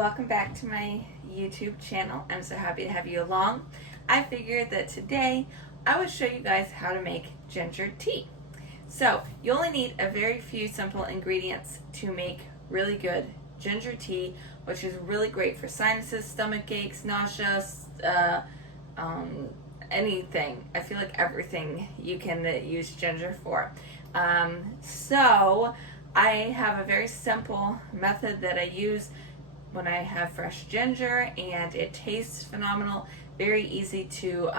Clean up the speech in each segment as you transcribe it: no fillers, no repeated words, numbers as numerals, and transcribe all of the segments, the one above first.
welcome back to my YouTube channel. I'm so happy to have you along. I figured that today I would show you guys how to make ginger tea. So you only need a very few simple ingredients to make really good ginger tea, which is really great for sinuses, stomach aches, nausea, anything. I feel like everything you can use ginger for. So I have a very simple method that I use when I have fresh ginger, and it tastes phenomenal. Very easy to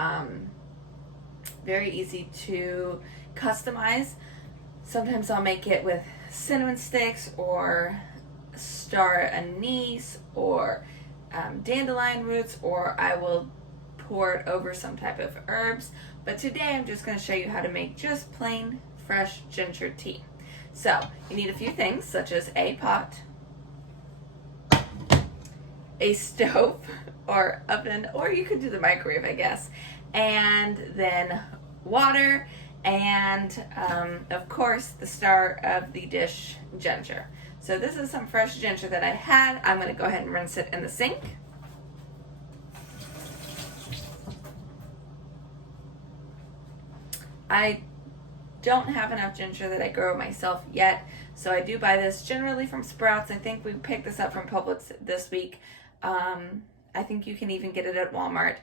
customize. Sometimes I'll make it with cinnamon sticks or star anise or dandelion roots, or I will pour it over some type of herbs. But today I'm just going to show you how to make just plain fresh ginger tea. So you need a few things, such as a pot, a stove or oven, or you could do the microwave, I guess, and then water, and of course the star of the dish, ginger. So this is some fresh ginger that I had. I'm going to go ahead and rinse it in the sink. I don't have enough ginger that I grow myself yet, so I do buy this generally from Sprouts. I think we picked this up from Publix this week. I think you can even get it at Walmart.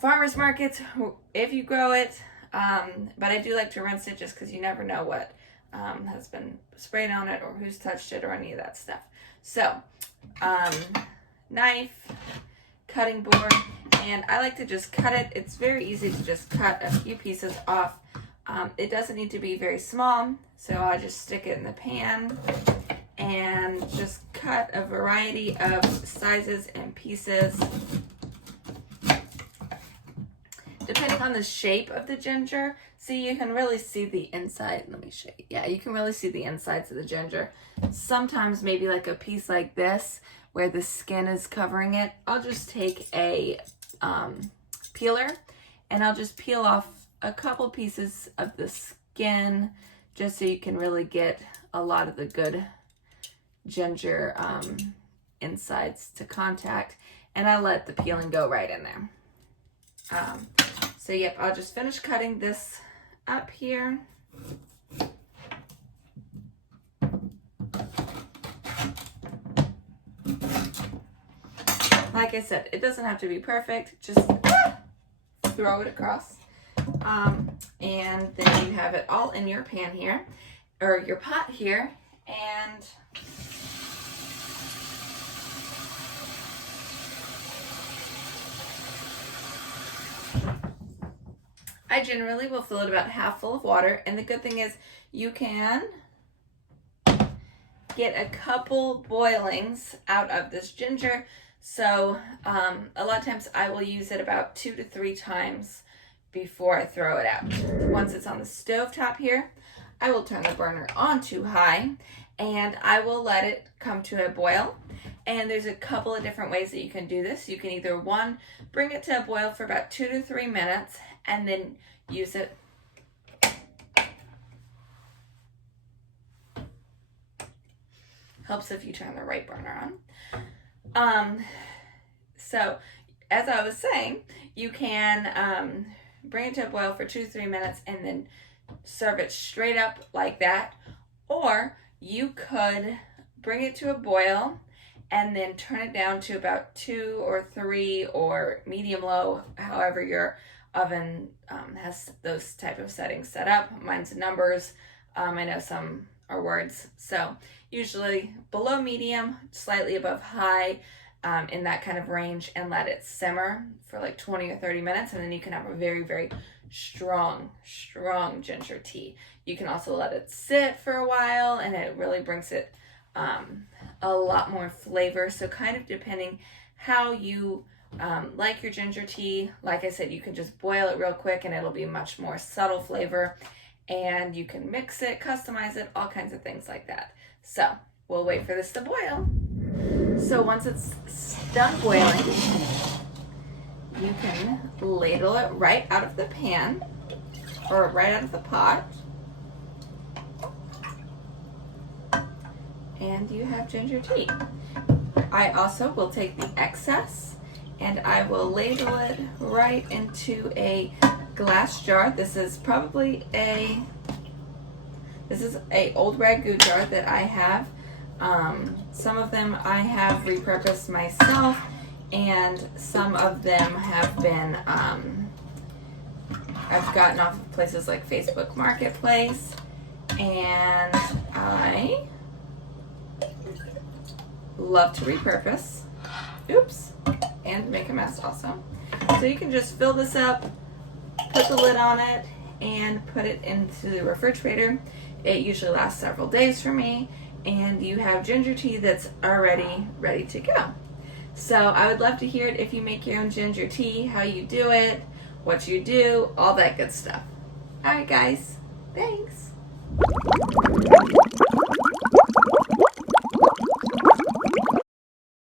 Farmers markets, if you grow it, but I do like to rinse it just because you never know what has been sprayed on it or who's touched it or any of that stuff. So, knife, cutting board, and I like to just cut it. It's very easy to just cut a few pieces off. It doesn't need to be very small, so I just stick it in the pan and just cut a variety of sizes and pieces. Depending on the shape of the ginger, see, you can really see the inside. Let me show you. Yeah, you can really see the insides of the ginger. Sometimes maybe like a piece like this where the skin is covering it, I'll just take a peeler and I'll just peel off a couple pieces of the skin just so you can really get a lot of the good ginger insides to contact, and I let the peeling go right in there. So yep, I'll just finish cutting this up here. Like I said, it doesn't have to be perfect, just throw it across. And then you have it all in your pan here, or your pot here, and I generally will fill it about half full of water. And the good thing is you can get a couple boilings out of this ginger. So a lot of times I will use it about 2 to 3 times before I throw it out. Once it's on the stove top here, I will turn the burner on to high and I will let it come to a boil. And there's a couple of different ways that you can do this. You can either, one, bring it to a boil for about 2 to 3 minutes and then use it. Helps if you turn the right burner on. So as I was saying, you can bring it to a boil for 2 to 3 minutes and then serve it straight up like that. Or you could bring it to a boil and then turn it down to about 2 or 3 or medium low, however your oven has those type of settings set up. Mine's numbers. I know some are words. So usually below medium, slightly above high, in that kind of range, and let it simmer for like 20 or 30 minutes, and then you can have a very, very strong ginger tea. You can also let it sit for a while, and it really brings it a lot more flavor. So kind of depending how you like your ginger tea. Like I said, you can just boil it real quick and it'll be much more subtle flavor, and you can mix it, customize it, all kinds of things like that. So we'll wait for this to boil. So once it's done boiling, you can ladle it right out of the pan or right out of the pot. And you have ginger tea. I also will take the excess and I will ladle it right into a glass jar. This is probably a old ragu jar that I have. Some of them I have repurposed myself, and some of them have been I've gotten off of places like Facebook Marketplace, and I love to repurpose. Oops, and make a mess also. So you can just fill this up, put the lid on it, and put it into the refrigerator. It usually lasts several days for me, and you have ginger tea that's already ready to go. So I would love to hear it if you make your own ginger tea, how you do it, what you do, all that good stuff. All right, guys. Thanks.